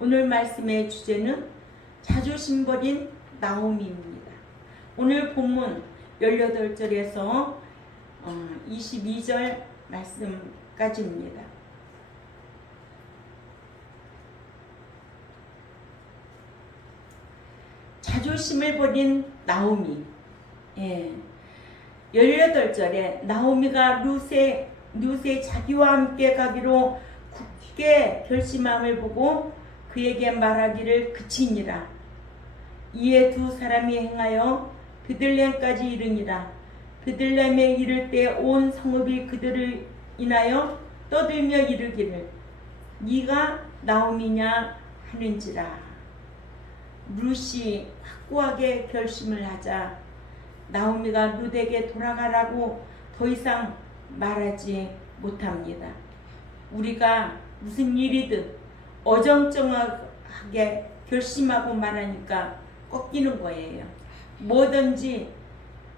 오늘 말씀의 주제는 자존심 버린 나오미입니다. 오늘 본문 18절에서 22절 말씀까지입니다. 자존심을 버린 나오미. 18절에 나오미가 룻의 자기와 함께 가기로 굳게 결심함을 보고 그에게 말하기를 그치니라. 이에 두 사람이 행하여 베들레헴까지 이르니라. 베들레헴에 이를 때 온 성읍이 그들을 인하여 떠들며 이르기를 네가 나오미냐 하는지라. 룻이 확고하게 결심을 하자 나오미가 룻에게 돌아가라고 더 이상 말하지 못합니다. 우리가 무슨 일이든 어정쩡하게 결심하고 말하니까 꺾이는 거예요. 뭐든지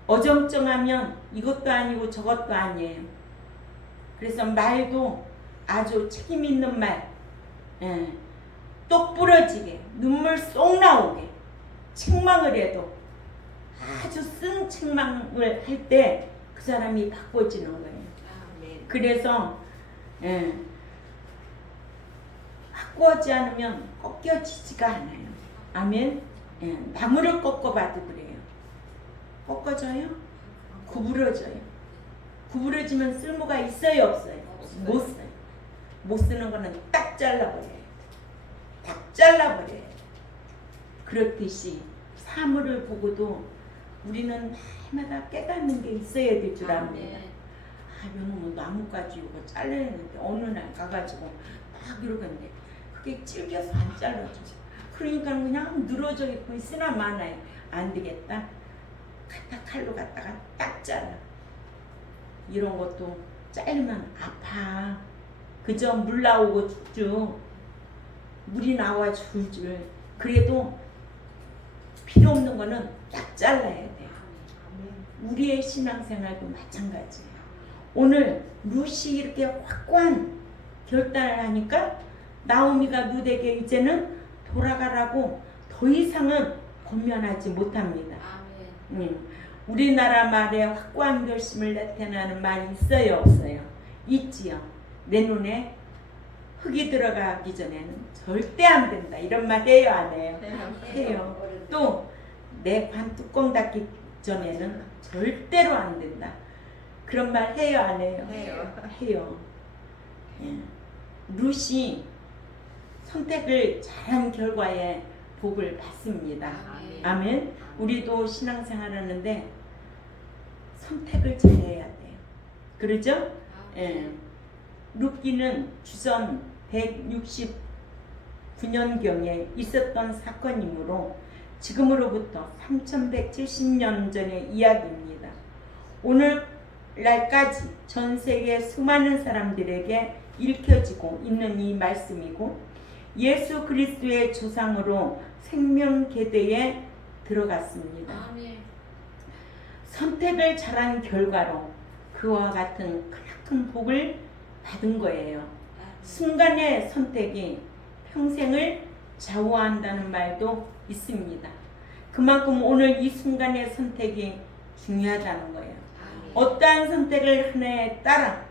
어정쩡하면 이것도 아니고 저것도 아니에요. 그래서 말도 아주 책임 있는 말, 똑 부러지게 눈물 쏙 나오게 책망을 해도 아주 쓴 책망을 할 때 그 사람이 바꿔지는 거예요. 그래서 바꾸지 않으면 꺾여지지가 않아요. 아멘. 나무를 꺾어봐도 그래요. 꺾어져요? 구부러져요. 구부러지면 쓸모가 있어요, 없어요? 못 써요. 못 쓰는 거는 딱 잘라버려요. 딱 잘라버려요. 그렇듯이 사물을 보고도 우리는 날마다 깨닫는 게 있어야 될 줄 압니다. 이놈은 나뭇가지 이거 잘라야 되는데 어느 날 가가지고 막 이러겠는데 그게 질겨서 안 잘라져. 그러니까 그냥 늘어져 있고 있으나 마나요. 안 되겠다. 갖다 칼로 갖다가 딱 잘라. 이런 것도 자르면 아파. 그저 물 나오고 죽죠. 물이 나와 줄줄. 그래도 필요 없는 거는 딱 잘라야 돼요. 우리의 신앙생활도 마찬가지예요. 오늘 룻이 이렇게 확고한 결단을 하니까 나오미가 룻에게 이제는 돌아가라고 더 이상은 권면하지 못합니다. 우리나라 말에 확고한 결심을 나타내는 말이 있어요, 없어요? 있지요. 내 눈에 흙이 들어가기 전에는 절대 안 된다. 이런 말 해요, 안 해요? 해요. 또 내 관 뚜껑 닫기 전에는 절대로 안 된다. 그런 말 해요, 안 해요? 해요. 룻이 선택을 잘한 결과에 복을 받습니다. 아멘. 우리도 신앙생활 하는데 선택을 잘해야 돼요. 그러죠? 룻기는 주전 169년경에 있었던 사건이므로 지금으로부터 3170년 전의 이야기입니다. 오늘날까지 전 세계 수많은 사람들에게 읽혀지고 있는 이 말씀이고 예수 그리스도의 조상으로 생명계대에 들어갔습니다. 선택을 잘한 결과로 그와 같은 크나큰 복을 받은 거예요. 순간의 선택이 평생을 좌우한다는 말도 있습니다. 그만큼 오늘 이 순간의 선택이 중요하다는 거예요. 어떠한 선택을 하느냐에 따라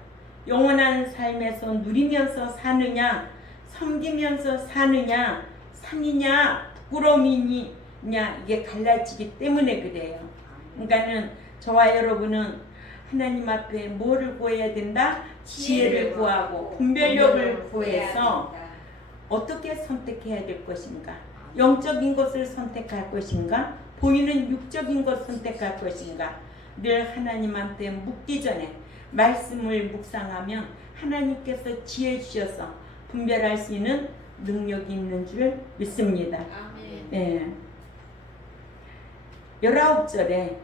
영원한 삶에서 누리면서 사느냐, 섬기면서 사느냐, 상이냐, 부끄러움이냐 이게 갈라지기 때문에 그래요. 그러니까는 저와 여러분은 하나님 앞에 뭐를 구해야 된다? 지혜를 구하고 분별력을 구해서 어떻게 선택해야 될 것인가? 영적인 것을 선택할 것인가? 보이는 육적인 것을 선택할 것인가? 늘 하나님한테 묻기 전에 말씀을 묵상하면 하나님께서 지혜 주셔서 분별할 수 있는 능력이 있는 줄 믿습니다. 19절에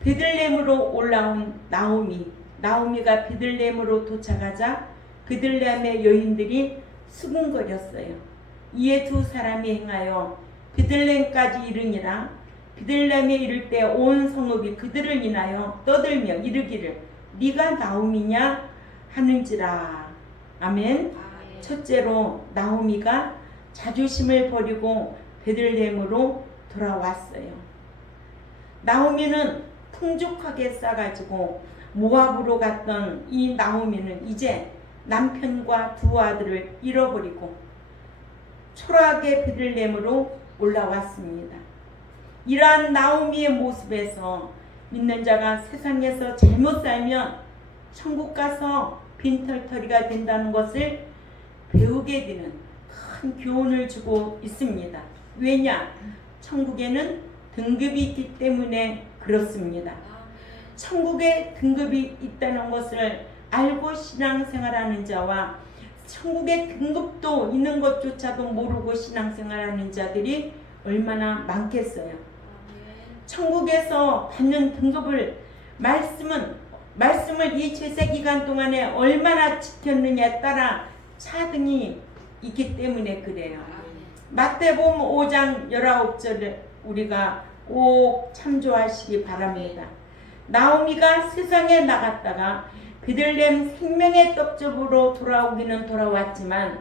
베들레헴으로 올라온 나오미가 베들레헴으로 도착하자 베들레헴의 여인들이 수군거렸어요. 이에 두 사람이 행하여 베들레헴까지 이르니라. 베들레헴에 이를 때 온 성읍이 그들을 인하여 떠들며 이르기를 네가 나오미냐 하는지라. 아멘. 첫째로 나오미가 자존심을 버리고 베들레헴으로 돌아왔어요. 나오미는 풍족하게 싸가지고 모압으로 갔던 이 나오미는 이제 남편과 두 아들을 잃어버리고 초라하게 베들레헴으로 올라왔습니다. 이러한 나오미의 모습에서 믿는 자가 세상에서 잘못 살면 천국 가서 빈털터리가 된다는 것을 배우게 되는 큰 교훈을 주고 있습니다. 왜냐? 천국에는 등급이 있기 때문에 그렇습니다. 천국에 등급이 있다는 것을 알고 신앙생활하는 자와 천국의 등급도 있는 것조차도 모르고 신앙생활하는 자들이 얼마나 많겠어요. 천국에서 받는 등급을 말씀을 이 제세 기간 동안에 얼마나 지켰느냐에 따라 차등이 있기 때문에 그래요. 마태복음 5장 19절을 우리가 꼭 참조하시기 바랍니다. 나오미가 세상에 나갔다가 베들레헴 생명의 떡집으로 돌아오기는 돌아왔지만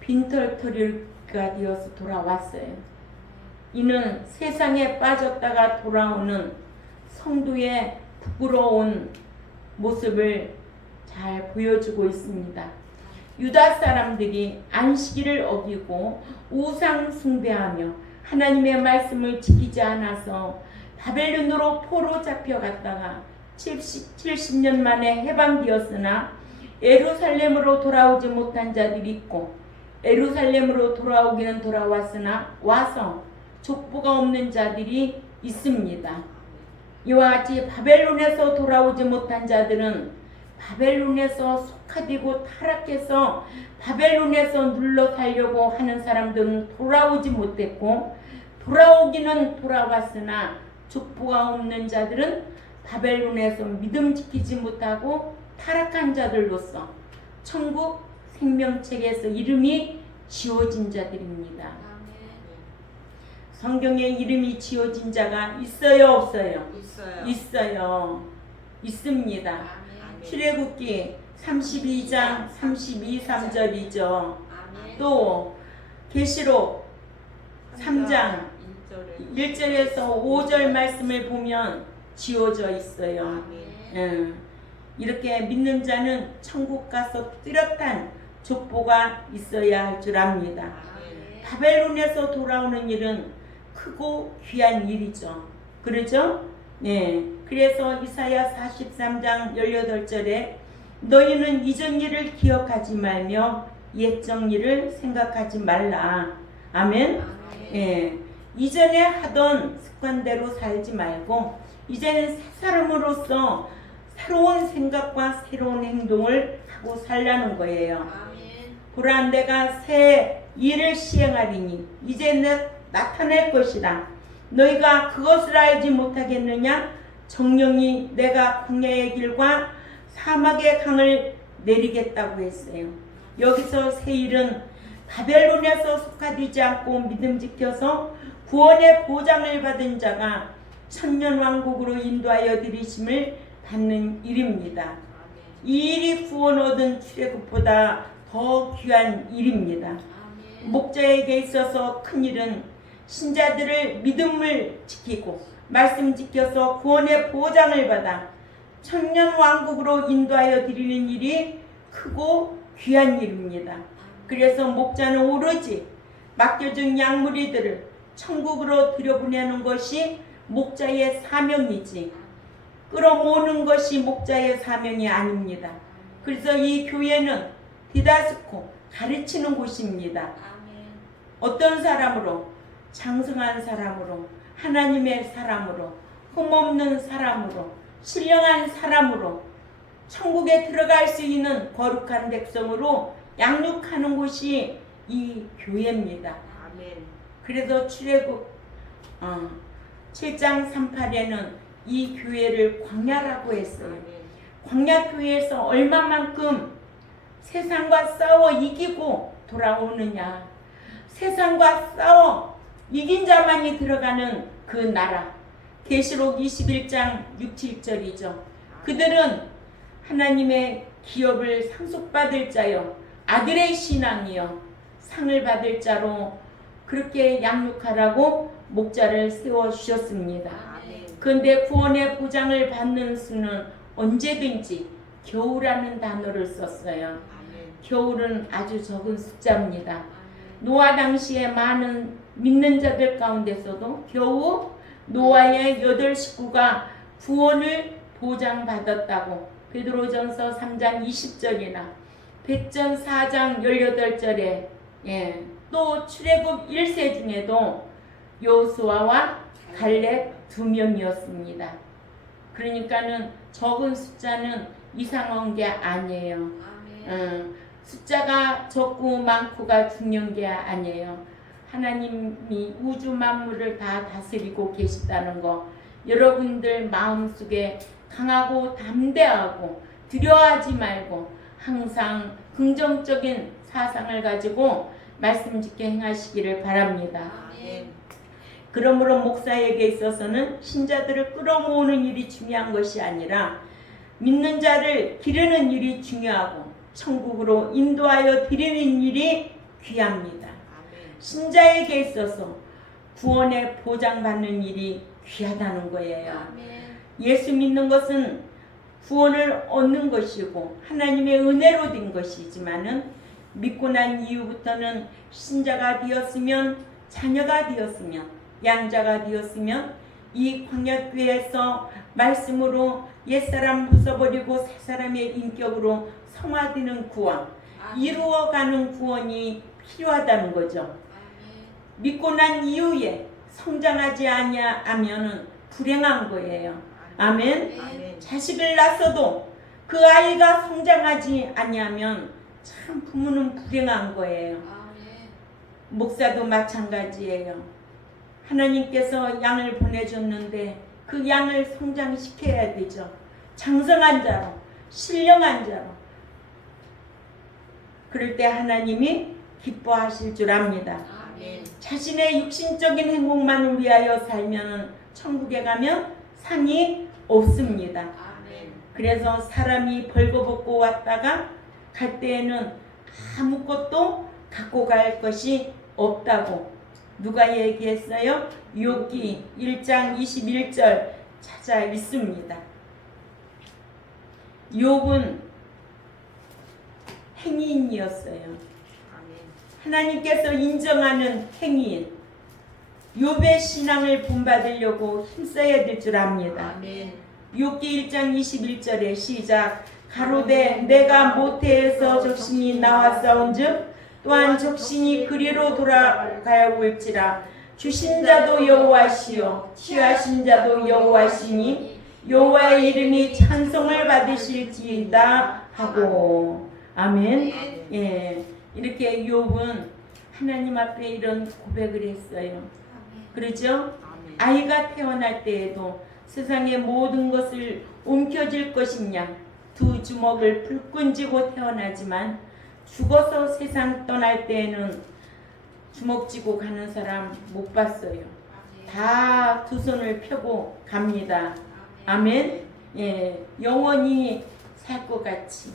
빈털터리가 되어서 돌아왔어요. 이는 세상에 빠졌다가 돌아오는 성도의 부끄러운 모습을 잘 보여주고 있습니다. 유다 사람들이 안식일을 어기고 우상 숭배하며 하나님의 말씀을 지키지 않아서 바벨론으로 포로 잡혀갔다가 70년 만에 해방되었으나 예루살렘으로 돌아오지 못한 자들이 있고 예루살렘으로 돌아오기는 돌아왔으나 와서 족보가 없는 자들이 있습니다. 이와 같이 바벨론에서 돌아오지 못한 자들은 바벨론에서 속하되고 타락해서 바벨론에서 눌러 살려고 하는 사람들은 돌아오지 못했고 돌아오기는 돌아왔으나 족보가 없는 자들은 바벨론에서 믿음 지키지 못하고 타락한 자들로서 천국 생명책에서 이름이 지워진 자들입니다. 성경에 이름이 지워진 자가 있어요, 없어요? 있어요. 있습니다. 출애굽기 32장 32, 3절이죠. 또 계시록 3장 1절에서 5절 말씀을 보면 지워져 있어요. 이렇게 믿는 자는 천국 가서 뚜렷한 족보가 있어야 할 줄 압니다. 바벨론에서 돌아오는 일은 크고 귀한 일이죠. 그러죠? 네. 그래서 이사야 43장 18절에 너희는 이전 일을 기억하지 말며 옛적 일을 생각하지 말라. 아멘. 예. 이전에 하던 습관대로 살지 말고 이제는 새 사람으로서 새로운 생각과 새로운 행동을 하고 살라는 거예요. 보라 내가 새 일을 시행하리니 이제 나타낼 것이라. 너희가 그것을 알지 못하겠느냐? 정령이 내가 광야의 길과 사막의 강을 내리겠다고 했어요. 여기서 새 일은 바벨론에서 속하되지 않고 믿음 지켜서 구원의 보장을 받은 자가 천년왕국으로 인도하여 들이심을 받는 일입니다. 이 일이 구원 얻은 출애굽보다 더 귀한 일입니다. 목자에게 있어서 큰 일은 신자들을 믿음을 지키고 말씀 지켜서 구원의 보장을 받아 천년왕국으로 인도하여 드리는 일이 크고 귀한 일입니다. 그래서 목자는 오로지 맡겨준 양무리들을 천국으로 들여보내는 것이 목자의 사명이지 끌어모으는 것이 목자의 사명이 아닙니다. 그래서 이 교회는 디다스코 가르치는 곳입니다. 어떤 사람으로? 장성한 사람으로, 하나님의 사람으로, 흠없는 사람으로, 신령한 사람으로 천국에 들어갈 수 있는 거룩한 백성으로 양육하는 곳이 이 교회입니다. 그래서 출애굽 7장 38에는 이 교회를 광야라고 했어요. 광야 교회에서 얼마만큼 세상과 싸워 이기고 돌아오느냐. 세상과 싸워 이긴 자만이 들어가는 그 나라. 계시록 21장 6, 7절이죠. 그들은 하나님의 기업을 상속받을 자요 아들의 신앙이요 상을 받을 자로 그렇게 양육하라고 목자를 세워주셨습니다. 그런데 구원의 보장을 받는 수는 언제든지 겨우라는 단어를 썼어요. 겨우는 아주 적은 숫자입니다. 노아 당시에 많은 믿는 자들 가운데서도 겨우 노아의 8 식구가 구원을 보장받았다고 베드로전서 3장 20절이나 백전 4장 18절에 또 출애굽 1세 중에도 여호수아와 갈렙 2명이었습니다. 그러니까는 적은 숫자는 이상한 게 아니에요. 숫자가 적고 많고가 중요한 게 아니에요. 하나님이 우주 만물을 다 다스리고 계시다는 거, 여러분들 마음속에 강하고 담대하고 두려워하지 말고 항상 긍정적인 사상을 가지고 말씀 짓게 행하시기를 바랍니다. 그러므로 목사에게 있어서는 신자들을 끌어모으는 일이 중요한 것이 아니라 믿는 자를 기르는 일이 중요하고 천국으로 인도하여 드리는 일이 귀합니다. 신자에게 있어서 구원의 보장받는 일이 귀하다는 거예요. 예수 믿는 것은 구원을 얻는 것이고 하나님의 은혜로 된 것이지만은 믿고 난 이후부터는 신자가 되었으면, 자녀가 되었으면, 양자가 되었으면 이 광야교회에서 말씀으로 옛사람 부숴버리고 새사람의 인격으로 성화되는 구원, 이루어가는 구원이 필요하다는 거죠. 믿고 난 이후에 성장하지 아니하면은 불행한 거예요. 아멘. 자식을 낳아도 그 아이가 성장하지 아니하면 참 부모는 불행한 거예요. 목사도 마찬가지예요. 하나님께서 양을 보내줬는데 그 양을 성장시켜야 되죠. 장성한 자로, 신령한 자로. 그럴 때 하나님이 기뻐하실 줄 압니다. 자신의 육신적인 행복만을 위하여 살면 천국에 가면 상이 없습니다. 그래서 사람이 벌거벗고 왔다가 갈 때에는 아무것도 갖고 갈 것이 없다고 누가 얘기했어요? 욥기 1장 21절 찾아 있습니다. 욥은 행위인이었어요. 하나님께서 인정하는 행위인. 욥의 신앙을 본받으려고 힘써야 될 줄 압니다. 욥기 1장 21절에 시작. 가로되 내가 모태에서 적신이 나왔사온즉 또한 적신이 그리로 돌아가올지라. 주신 자도 여호와시요 취하신 자도 여호와시니 여호와의 이름이 찬송을 받으실지이다 하고. 아멘. 예, 이렇게 욥은 하나님 앞에 이런 고백을 했어요. 그렇죠? 아이가 태어날 때에도 세상의 모든 것을 움켜쥘 것이냐, 2 주먹을 불끈 쥐고 태어나지만 죽어서 세상 떠날 때에는 주먹 쥐고 가는 사람 못 봤어요. 다 2 손을 펴고 갑니다. 아멘. 예, 영원히 살 것 같이,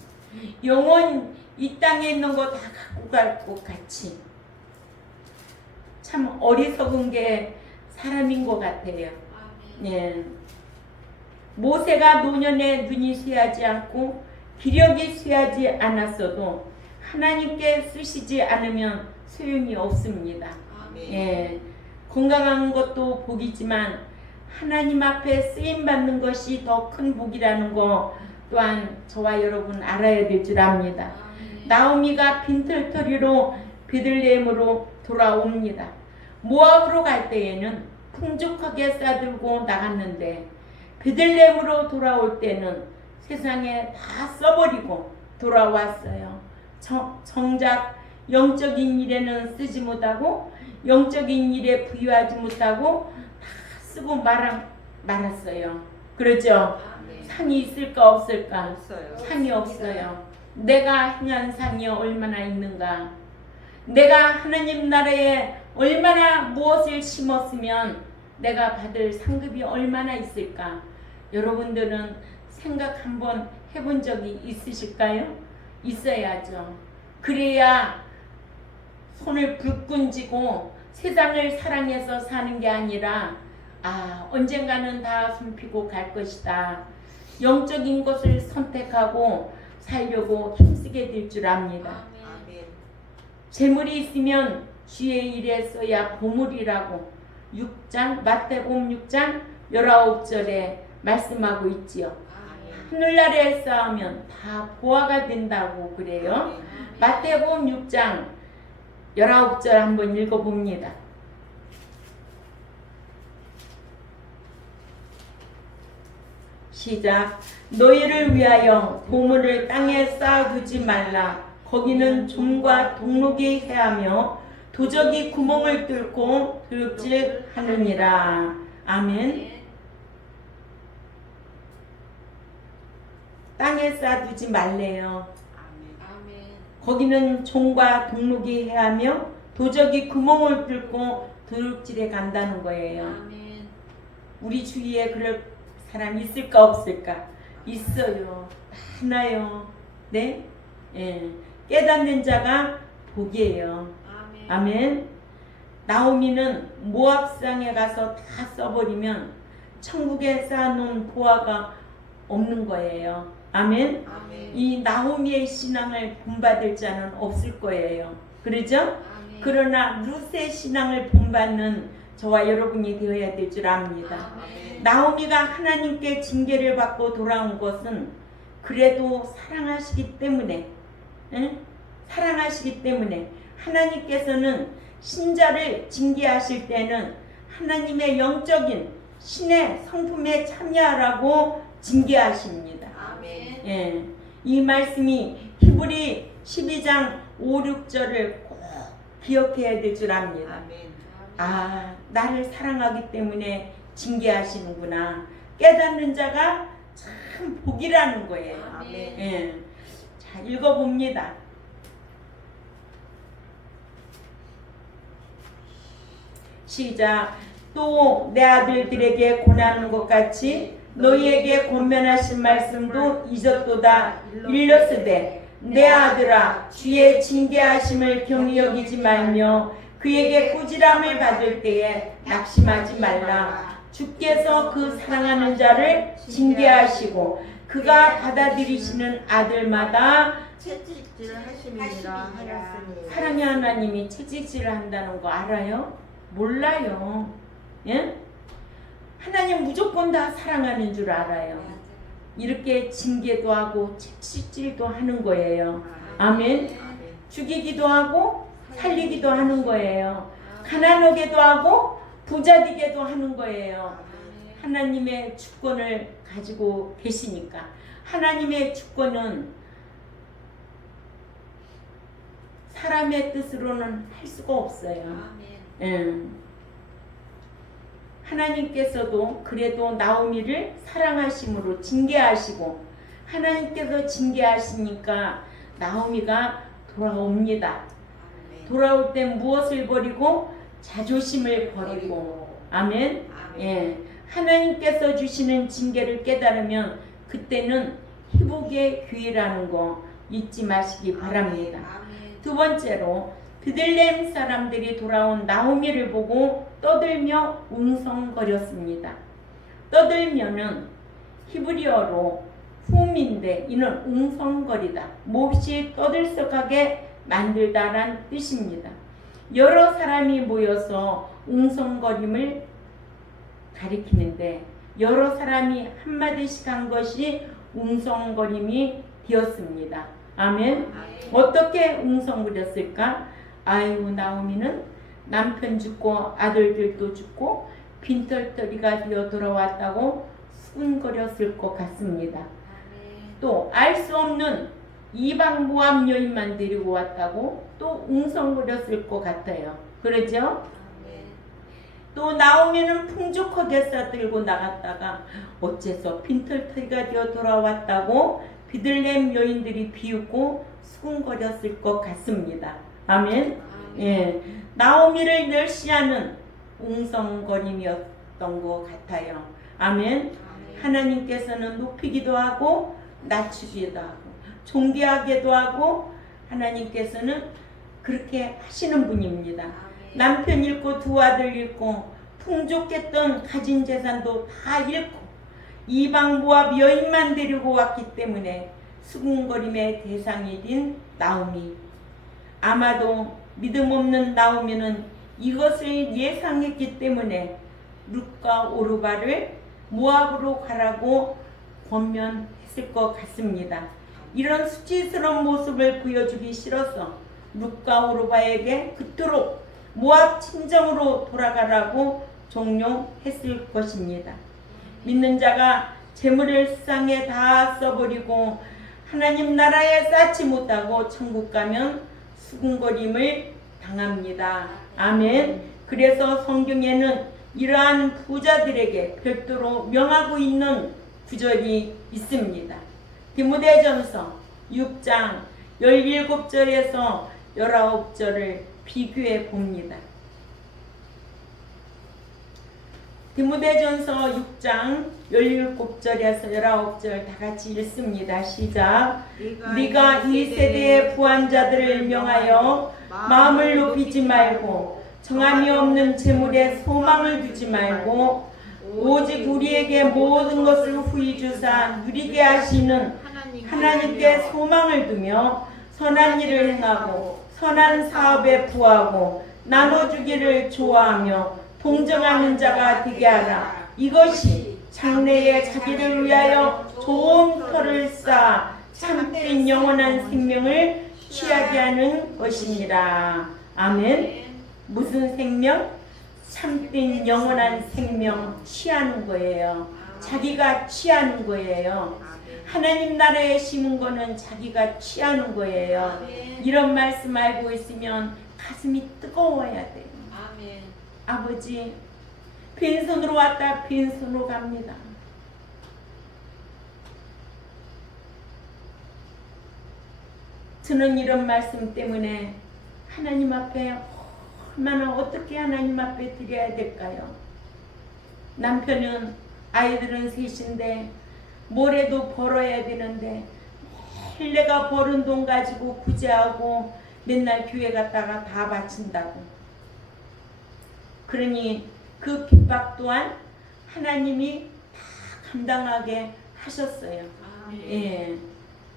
영원 이 땅에 있는 거 다 갖고 갈 것 같이. 참 어리석은 게 사람인 것 같아요. 예. 모세가 노년에 눈이 쇠하지 않고 기력이 쇠하지 않았어도 하나님께 쓰시지 않으면 소용이 없습니다. 예. 건강한 것도 복이지만 하나님 앞에 쓰임 받는 것이 더 큰 복이라는 거 또한 저와 여러분 알아야 될 줄 압니다. 나오미가 빈털터리로 베들레헴으로 돌아옵니다. 모압으로 갈 때에는 풍족하게 싸들고 나갔는데 베들레헴으로 돌아올 때는 세상에 다 써버리고 돌아왔어요. 정작 영적인 일에는 쓰지 못하고 영적인 일에 부유하지 못하고 다 쓰고 말았어요. 그렇죠? 상이 있을까 없을까? 없어요. 상이 없어요. 내가 행한 상이 얼마나 있는가? 내가 하나님 나라에 얼마나 무엇을 심었으면 내가 받을 상급이 얼마나 있을까? 여러분들은 생각 한번 해본 적이 있으실까요? 있어야죠. 그래야 손을 불끈 쥐고 세상을 사랑해서 사는 게 아니라 언젠가는 다 숨피고 갈 것이다. 영적인 것을 선택하고 살려고 힘쓰게 될 줄 압니다. 아멘. 재물이 있으면 주의 일에 써야 보물이라고 마태복음 6장 19절에 말씀하고 있지요. 하늘나라에 쌓으면 다 보화가 된다고 그래요. 마태복음 6장 19절 한번 읽어봅니다. 시작. 너희를 위하여 보물을 땅에 쌓아두지 말라. 거기는 좀과 동록이 해하며 도적이 구멍을 뚫고 도둑질하느니라. 아멘. 땅에 쌓아두지 말래요. 거기는 종과 동록이 해하며 도적이 구멍을 뚫고 도둑질해 간다는 거예요. 우리 주위에 그럴 사람 있을까 없을까? 있어요. 많아요. 네? 예. 깨닫는 자가 복이에요. 아멘. 나오미는 모압상에 가서 다 써버리면 천국에 쌓아놓은 보화가 없는 거예요. 아멘. 이 나오미의 신앙을 본받을 자는 없을 거예요. 그러죠? 그러나 룻의 신앙을 본받는 저와 여러분이 되어야 될 줄 압니다. 나오미가 하나님께 징계를 받고 돌아온 것은 그래도 사랑하시기 때문에, 사랑하시기 때문에 하나님께서는 신자를 징계하실 때는 하나님의 영적인 신의 성품에 참여하라고 징계하십니다. 예, 이 말씀이 히브리 12장 5, 6절을 꼭 기억해야 될 줄 압니다. 나를 사랑하기 때문에 징계하시는구나. 깨닫는 자가 참 복이라는 거예요. 예. 자, 읽어봅니다. 시작. 또 내 아들들에게 권하는 것 같이 너희에게 권면하신 말씀도 잊었도다. 일렀으되 내 아들아 주의 징계하심을 경히 여기지 말며 그에게 꾸지람을 받을 때에 낙심하지 말라. 주께서 그 사랑하는 자를 징계하시고 그가 받아들이시는 아들마다 채찍질하심이니라 하였으니. 사랑의 하나님이 채찍질을 한다는 거 알아요? 몰라요. 예? 하나님 무조건 다 사랑하는 줄 알아요. 이렇게 징계도 하고 채찍질도 하는 거예요. 아멘. 죽이기도 하고 살리기도 하는 거예요. 가난하게도 하고 부자되게도 하는 거예요. 하나님의 주권을 가지고 계시니까. 하나님의 주권은 사람의 뜻으로는 할 수가 없어요. 하나님께서도 그래도 나오미를 사랑하심으로 징계하시고 하나님께서 징계하시니까 나오미가 돌아옵니다. 돌아올 때 무엇을 버리고 자존심을 버리고. 아멘. 예. 하나님께서 주시는 징계를 깨달으면 그때는 회복의 기회라는 거 잊지 마시기 바랍니다. 두 번째로 베들레헴 사람들이 돌아온 나오미를 보고 떠들며 웅성거렸습니다. 떠들면은 히브리어로 훔인데 이는 웅성거리다, 몹시 떠들썩하게 만들다란 뜻입니다. 여러 사람이 모여서 웅성거림을 가리키는데 여러 사람이 한마디씩 한 것이 웅성거림이 되었습니다. 아멘. 어떻게 웅성거렸을까? 아이고 나오미는 남편 죽고 아들들도 죽고 빈털터리가 되어 돌아왔다고 수군거렸을 것 같습니다. 또 알 수 없는 이방 모압 여인만 데리고 왔다고 또 웅성거렸을 것 같아요. 그러죠? 또 나오미는 풍족하게 싸들고 나갔다가 어째서 빈털터리가 되어 돌아왔다고 베들레헴 여인들이 비웃고 수군거렸을 것 같습니다. 아멘. 예, 나오미를 멸시하는 웅성거림이었던 것 같아요. 아멘. 하나님께서는 높이기도 하고 낮추기도 하고 존귀하게도 하고 하나님께서는 그렇게 하시는 분입니다. 남편 잃고 두 아들 잃고 풍족했던 가진 재산도 다 잃고 이방 모압 여인만 데리고 왔기 때문에 수군거림의 대상이 된 나오미. 아마도 믿음 없는 나오미는 이것을 예상했기 때문에 룻과 오르바를 모압으로 가라고 권면했을 것 같습니다. 이런 수치스러운 모습을 보여주기 싫어서 룻과 오르바에게 그토록 모압 친정으로 돌아가라고 종용했을 것입니다. 믿는 자가 재물을 세상에 다 써버리고 하나님 나라에 쌓지 못하고 천국 가면 수군거림을 당합니다. 아멘. 그래서 성경에는 이러한 부자들에게 별도로 명하고 있는 구절이 있습니다. 디모데전서 6장 17절에서 19절을 비교해 봅니다. 디모데전서 6장 17절에서 19절 다 같이 읽습니다. 시작. 네가 이 세대의 부한 자들을 명하여 마음을 높이지 말고 정함이 없는 재물에 소망을 두지 말고 오직 우리에게 모든 것을 후히 주사 누리게 하시는 하나님께 소망을 두며 선한 일을 행하고 선한 사업에 부하고 나눠주기를 좋아하며 동정하는 자가 되게 하라. 이것이 장래에 자기를 위하여 좋은 터를 쌓아 참된 영원한 생명을 취하게 하는 것입니다. 아멘. 무슨 생명? 참된 영원한 생명 취하는 거예요. 자기가 취하는 거예요. 하나님 나라에 심은 거는 자기가 취하는 거예요. 이런 말씀 알고 있으면 가슴이 뜨거워야 돼요. 아버지, 빈손으로 왔다 빈손으로 갑니다. 저는 이런 말씀 때문에 하나님 앞에 얼마나 어떻게 하나님 앞에 드려야 될까요? 남편은 아이들은 셋인데 뭐래도 벌어야 되는데 매일 내가 버는 돈 가지고 구제하고 맨날 교회 갔다가 다 바친다고. 그러니 그 핍박 또한 하나님이 다 감당하게 하셨어요. 예.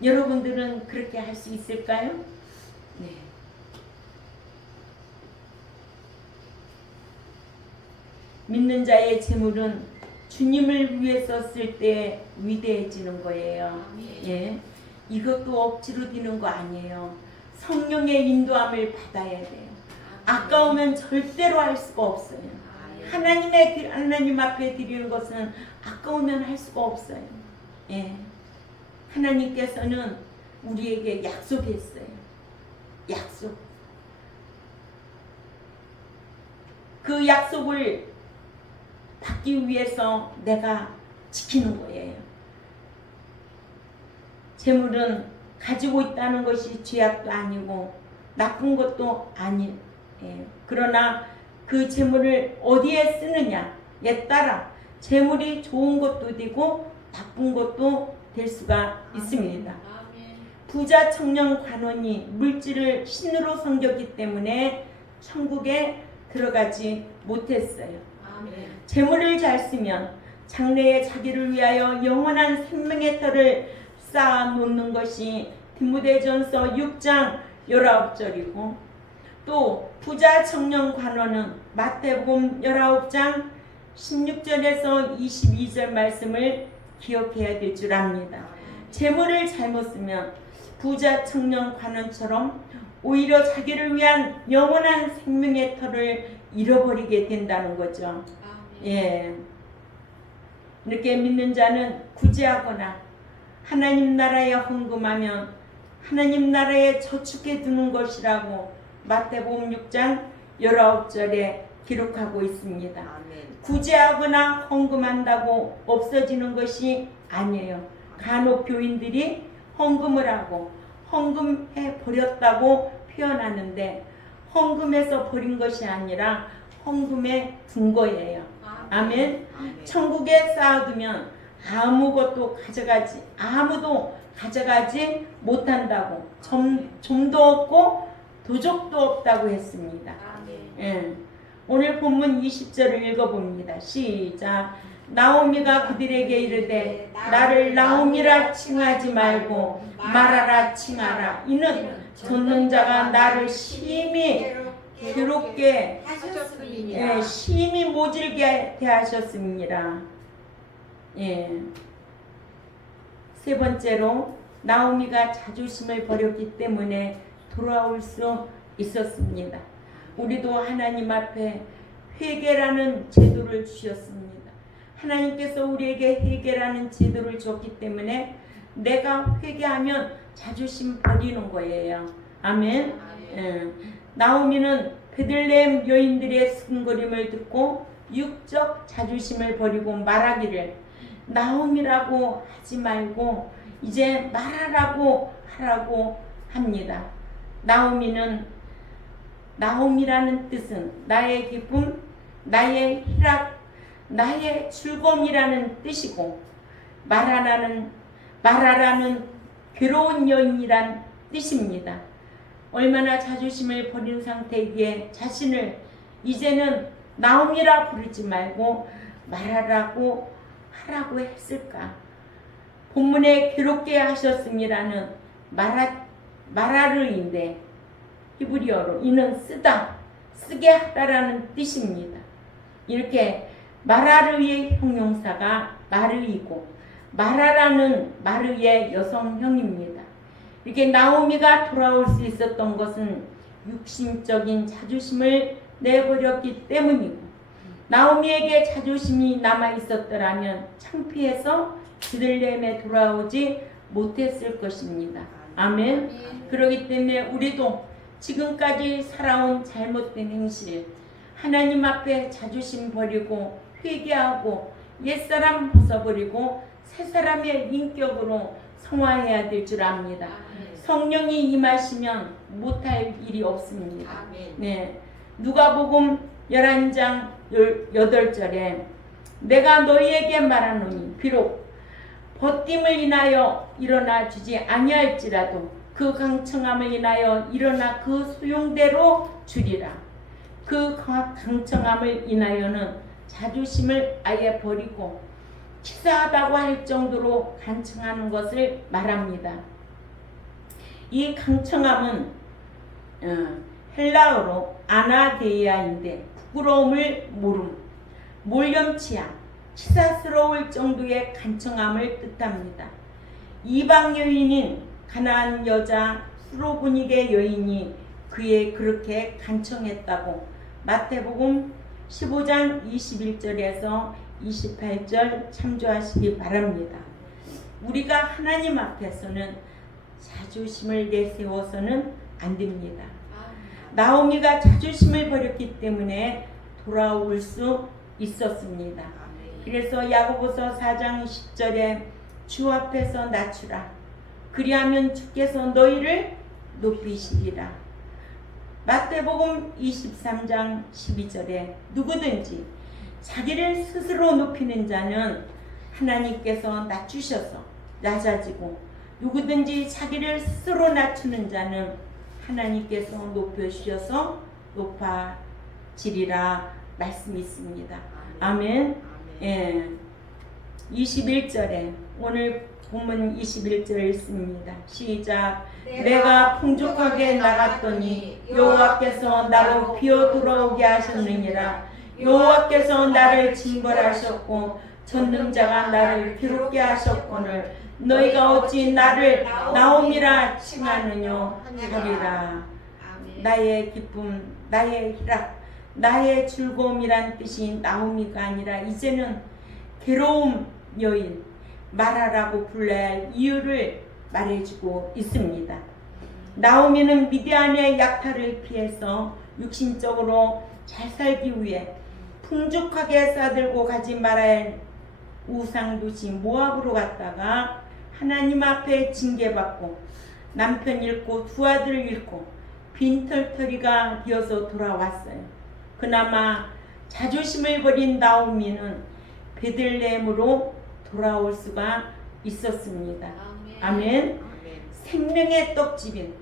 여러분들은 그렇게 할 수 있을까요? 네. 믿는 자의 재물은 주님을 위해서 쓸 때 위대해지는 거예요. 예. 이것도 억지로 드는 거 아니에요. 성령의 인도함을 받아야 돼요. 아까우면 절대로 할 수가 없어요. 하나님 앞에 드리는 것은 아까우면 할 수가 없어요. 예. 하나님께서는 우리에게 약속했어요. 약속. 그 약속을 받기 위해서 내가 지키는 거예요. 재물은 가지고 있다는 것이 죄악도 아니고 나쁜 것도 아니에요. 그러나 그 재물을 어디에 쓰느냐에 따라 재물이 좋은 것도 되고 나쁜 것도 될 수가 있습니다. 부자 청년 관원이 물질을 신으로 섬겼기 때문에 천국에 들어가지 못했어요. 재물을 잘 쓰면 장래에 자기를 위하여 영원한 생명의 터를 쌓아 놓는 것이 디모데전서 6장 19절이고 또 부자 청년 관원은 마태복음 19장 16절에서 22절 말씀을 기억해야 될 줄 압니다. 재물을 잘못 쓰면 부자 청년 관원처럼 오히려 자기를 위한 영원한 생명의 터를 잃어버리게 된다는 거죠. 예. 이렇게 믿는 자는 구제하거나 하나님 나라에 헌금하면 하나님 나라에 저축해 두는 것이라고 마태복음 6장 19절에 기록하고 있습니다. 구제하거나 헌금한다고 없어지는 것이 아니에요. 간혹 교인들이 헌금을 하고 헌금해 버렸다고 표현하는데 헌금해서 버린 것이 아니라 헌금에 둔 거예요. 아멘. 천국에 쌓아두면 아무도 가져가지 못한다고. 점도 없고 도적도 없다고 했습니다. 예. 오늘 본문 20절을 읽어봅니다. 시작. 나오미가 그들에게 이르되 나를 나오미라 칭하지 말고 마라라 칭하라. 이는 쫓는 자가 나를 심히 괴롭게 하셨음이니라. 심히 모질게 대하셨습니다. 예. 세 번째로 나오미가 자존심을 버렸기 때문에 돌아올 수 있었습니다. 우리도 하나님 앞에 회개라는 제도를 주셨습니다. 하나님께서 우리에게 회개라는 제도를 줬기 때문에 내가 회개하면 자존심 버리는 거예요. 아멘. 예. 나오미는 베들레헴 여인들의 승거림을 듣고 육적 자존심을 버리고 말하기를 나오미라고 하지 말고 이제 말하라고 하라고 합니다. 나오미라는 뜻은 나의 기쁨, 나의 희락, 나의 즐거움이라는 뜻이고 말하라는 괴로운 여인이란 뜻입니다. 얼마나 자존심을 버린 상태이기에 자신을 이제는 나오미라 부르지 말고 말하라고 하라고 했을까? 본문에 괴롭게 하셨음이라는 마라르인데 히브리어로 이는 쓰게 하다라는 뜻입니다. 이렇게 마라르의 형용사가 마르이고 마라라는 마르의 여성형입니다. 이렇게 나오미가 돌아올 수 있었던 것은 육신적인 자존심을 내버렸기 때문이고 나오미에게 자존심이 남아 있었더라면 창피해서 베들레헴에 돌아오지 못했을 것입니다. 아멘. 그렇기 때문에 우리도 지금까지 살아온 잘못된 행실 하나님 앞에 자존심 버리고 회개하고 옛사람 벗어버리고 새사람의 인격으로 성화해야 될 줄 압니다. 성령이 임하시면 못할 일이 없습니다. 네. 누가복음 11장 8절에 내가 너희에게 말하노니 비록 벗김을 인하여 일어나 주지 아니할지라도 그 강청함을 인하여 일어나 그 소용대로 주리라. 그 강청함을 인하여는 자존심을 아예 버리고 치사하다고 할 정도로 간청하는 것을 말합니다. 이 강청함은 헬라어로 아나데이아인데 부끄러움을 모름, 몰염치함, 치사스러울 정도의 간청함을 뜻합니다. 이방 여인인 가나안 여자 수로보니게 여인이 그에 그렇게 간청했다고 마태복음 15장 21절에서 28절 참조하시기 바랍니다. 우리가 하나님 앞에서는 자존심을 내세워서는 안 됩니다. 나오미가 자존심을 버렸기 때문에 돌아올 수 있었습니다. 그래서 야고보서 4장 10절에 주 앞에서 낮추라. 그리하면 주께서 너희를 높이시리라. 마태복음 23장 12절에 누구든지 자기를 스스로 높이는 자는 하나님께서 낮추셔서 낮아지고 누구든지 자기를 스스로 낮추는 자는 하나님께서 높여주셔서 높아지리라 말씀이 있습니다. 아멘. 예. 21절에 오늘 본문 21절 읽습니다. 시작. 내가 풍족하게 나갔더니 여호와께서 나로 피어 돌아오게 하셨느니라. 여호와께서 나를 징벌하셨고 전능자가 나를 괴롭게 하셨거늘 너희가 어찌 나를 나오미라 칭하느뇨 하리라. 나의 기쁨, 나의 희락, 나의 즐거움이란 뜻이 나오미가 아니라 이제는 괴로움 여인, 마라라고 불러야 할 이유를 말해주고 있습니다. 나오미는 미디안의 약탈을 피해서 육신적으로 잘 살기 위해 풍족하게 싸들고 가지 말아야 할 우상도시 모압으로 갔다가 하나님 앞에 징계받고 남편 잃고 두 아들 잃고 빈털터리가 되어서 돌아왔어요. 그나마 자존심을 버린 나오미는 베들레헴으로 돌아올 수가 있었습니다. 아멘. 생명의 떡집인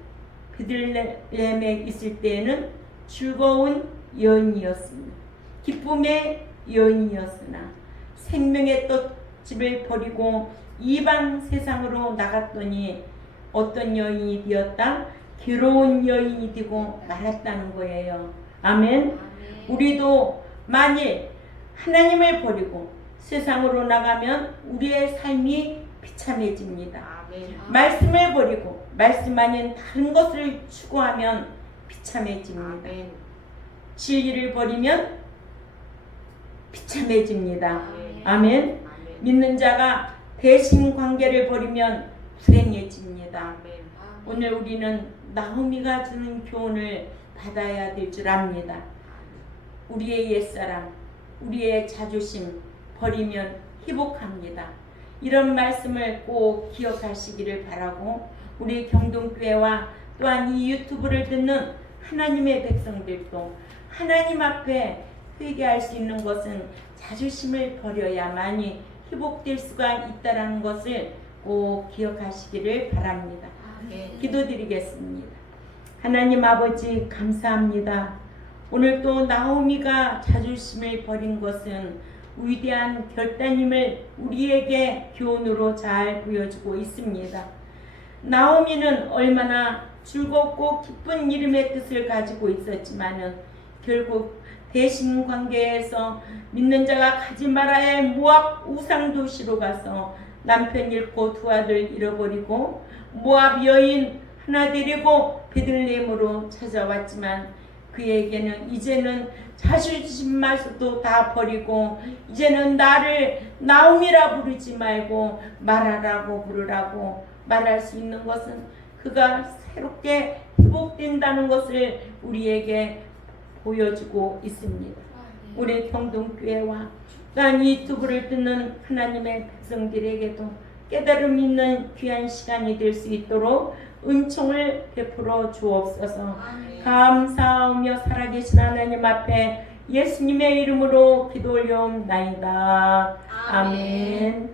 베들레헴에 있을 때에는 즐거운 여인이었습니다. 기쁨의 여인이었으나 생명의 떡집을 버리고 이방 세상으로 나갔더니 어떤 여인이 되었다? 괴로운 여인이 되고 말았다는 거예요. 아멘. 우리도 만일 하나님을 버리고 세상으로 나가면 우리의 삶이 비참해집니다. 아멘. 말씀을 버리고 말씀 아닌 다른 것을 추구하면 비참해집니다. 아멘. 진리를 버리면 비참해집니다. 아멘. 아멘. 아멘. 믿는 자가 대신 관계를 버리면 불행해집니다. 아멘. 오늘 우리는 나오미가 주는 교훈을 받아야 될 줄 압니다. 우리의 옛사람, 우리의 자존심 버리면 회복합니다. 이런 말씀을 꼭 기억하시기를 바라고 우리 경동교회와 또한 이 유튜브를 듣는 하나님의 백성들도 하나님 앞에 회개할 수 있는 것은 자존심을 버려야만이 회복될 수가 있다는 것을 꼭 기억하시기를 바랍니다. 아멘. 기도드리겠습니다. 하나님 아버지 감사합니다. 오늘 또 나오미가 자존심을 버린 것은 위대한 결단임을 우리에게 교훈으로 잘 보여주고 있습니다. 나오미는 얼마나 즐겁고 기쁜 이름의 뜻을 가지고 있었지만은 결국 대신 관계에서 믿는 자가 가지 말아야 할 모압 우상 도시로 가서 남편 잃고 두 아들 잃어버리고 모압 여인 하나 데리고 베들레헴으로 찾아왔지만 그에게는 이제는 자존심마저도 다 버리고 이제는 나를 나오미라 부르지 말고 마라라고 부르라고 말할 수 있는 것은 그가 새롭게 회복된다는 것을 우리에게 보여주고 있습니다. 우리 경동교회와 또한 이 유튜브를 듣는 하나님의 백성들에게도 깨달음 있는 귀한 시간이 될 수 있도록 은총을 베풀어 주옵소서. 감사하며 살아계신 하나님 앞에 예수님의 이름으로 기도 올려옵나이다. 아멘.